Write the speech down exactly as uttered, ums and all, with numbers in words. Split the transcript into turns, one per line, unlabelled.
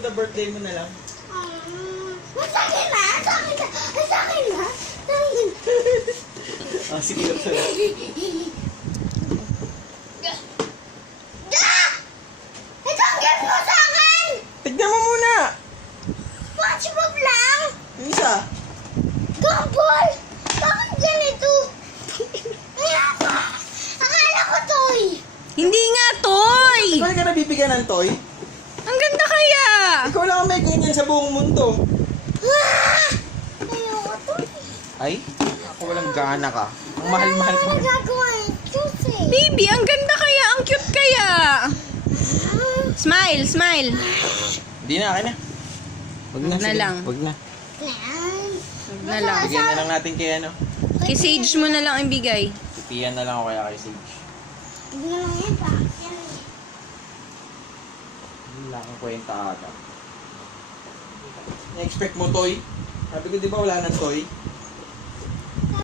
the birthday mo na lang.
Um, sa akin na! Sa akin na! Sa akin na! Sa akin na!
Ah, sige lang sa'yo.
Ah! Ito ang gift mo sa akin!
Tignan mo muna!
SpongeBob lang!
Yung isa.
Gumball! Bakit ganito? Kaya pa! Akala ko toy!
Hindi nga, toy!
Bakit ka nabibigyan ng toy?
Ang ganda kaya!
Ikaw lang ang may ganyan sa buong mundo.
Ah! Ayoko toy.
Ay, ako walang gana ka. Ang mahal-mahal
Ano
ko.
nagagawa yung juice eh?
Baby, ang ganda kaya! Ang cute kaya! Smile, smile!
Hindi na, akin na. Wag na,
Wag na
sige.
lang.
Wag na.
Yan.
Huwag na lang.
Bigyan na lang natin kay ano.
Kay Sage mo na lang ibigay.
Pipian na lang ako kaya kay Sage.
Hindi na lang yan pa. Yan.
Wala akong kwenta ata. Na-expect mo toy? Sabi ko di ba wala nang toy?